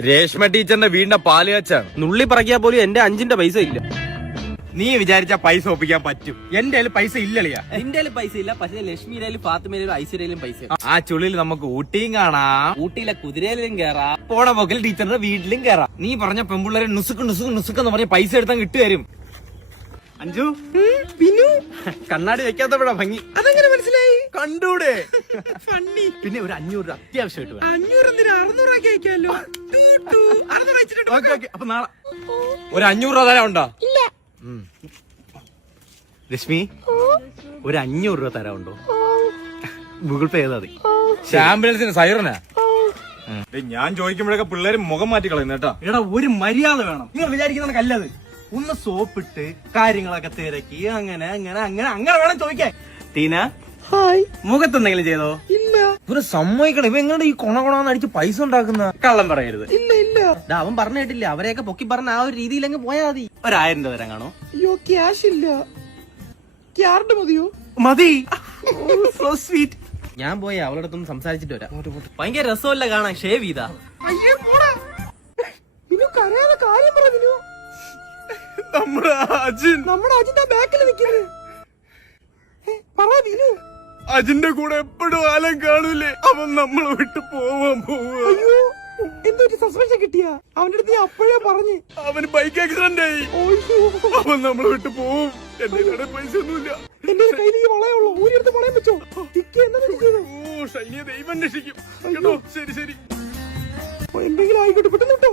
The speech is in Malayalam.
രേഷ്മ ടീച്ചറിന്റെ വീടിന്റെ പാല് കാച്ചാണ്. നുള്ളി പറക്കിയാ പോലും എന്റെ 5ന്റെ പൈസ ഇല്ല. നീ വിചാരിച്ച പൈസ ഒപ്പിക്കാൻ പറ്റും. എന്റെ കയ്യിൽ പൈസ ഇല്ലളിയാ. നിന്റെ പൈസ ഇല്ല, പക്ഷെ ലക്ഷ്മിയിലും ഫാത്തിമയിലും ഐശ്വര്യയിലും പൈസ. ആ ചുള്ളിൽ നമുക്ക് ഊട്ടിയും കാണാം, ഊട്ടിയിലെ കുതിരയിലും കേറാം, പോണ പോക്കൽ ടീച്ചറിന്റെ വീട്ടിലും കേറാം. നീ പറഞ്ഞ പെമ്പിള്ളേരെ നുസുക്ക് നുസുക്ക് നുസുക്കെന്ന് പറഞ്ഞ പൈസ എടുത്താൽ കിട്ടുതരും. അഞ്ചു പിന്നു കണ്ണാടി വെക്കാത്തപ്പോഴാ ഭംഗി. അതെങ്ങനെ മനസ്സിലായി? കണ്ടൂടെ? പിന്നെ ഒരു 500 രൂപ അത്യാവശ്യമായിട്ട് വേണം. 500 എന്തിനാ? 600 രൂപ അയക്കാമല്ലോ. അപ്പൊ നാളെ ഒരു 500 രൂപ തരാൻ ഉണ്ടോ? രശ്മി ഒരു 500 രൂപ തരാറുണ്ടോ? ഗൂഗിൾ പേ ചെയ്താൽ മതി. ആംബുലൻസിന് സൈറനാ. ഞാൻ ചോദിക്കുമ്പോഴൊക്കെ പിള്ളേര് മുഖം മാറ്റി കളയുന്ന കേട്ടാ. എടാ ഒരു മര്യാദ വേണം. നിങ്ങൾ വിചാരിക്കുന്ന കല്ലത് ഒന്ന് സോപ്പിട്ട് കാര്യങ്ങളൊക്കെ തിരക്കി അങ്ങനെ അങ്ങനെ അങ്ങനെ അങ്ങനെ വേണം ചോദിക്കാൻ. ടീന ഹായ്, മുഖത്തെന്തെങ്കിലും ചെയ്തോ? ഇല്ല. ഇവര് സമ്മതിക്കണം. ഇവ എങ്ങനെ ഈ കൊണകൊണാന്ന് അടിച്ച് പൈസ ഉണ്ടാക്കുന്ന? കള്ളം പറയരുത്. ഇല്ല ഇല്ല. അവൻ പറഞ്ഞു കേട്ടില്ല, അവരെയൊക്കെ പൊക്കി പറഞ്ഞ ആ ഒരു രീതിയിൽ അങ്ങ് പോയാ മതി. 1000 രൂപ തരാൻ കാണോ? അയ്യോ ക്യാഷ് ഇല്ല. ക്യാർഡ് മതിയോ? മതി. So sweet. ഞാൻ പോയി അവളുടെ അടുത്തൊന്ന് സംസാരിച്ചിട്ട് വരാം. ഭയങ്കര രസമല്ല കാണാൻ. ഷേവ് ചെയ്താ കാര്യം പറഞ്ഞു. നമ്മുടെ അജിന്റെ ബാക്കിൽ നിൽക്കുന്നു. അജിന്റെ കൂടെ എപ്പോഴും ആലം കാണൂലേ, അവൻ നമ്മളെ വിട്ട് പോവാൻ പോവാ. എന്തൊരു സസ്പെൻഷൻ കിട്ടിയ അവന്റെ അടുത്ത് അപ്പോഴേ പറഞ്ഞു. അവന് ബൈക്ക് ആക്സിഡന്റ് ആയി. അവൻ നമ്മളെ വിട്ട് പോവും. എന്റെ കയ്യിൽ പൈസ ഒന്നുമില്ല. എന്റെ കയ്യിൽ ഈ വളയുള്ളൂ. ഊരിയെടുത്ത് വളയം വെച്ചോ. ഓ ഷൈനിയെ ദൈവം രക്ഷിക്കും കേട്ടോ. ശരി ശരി, എന്തെങ്കിലും ആയിക്കോട്ടെ, പെട്ടെന്ന് കിട്ടോ.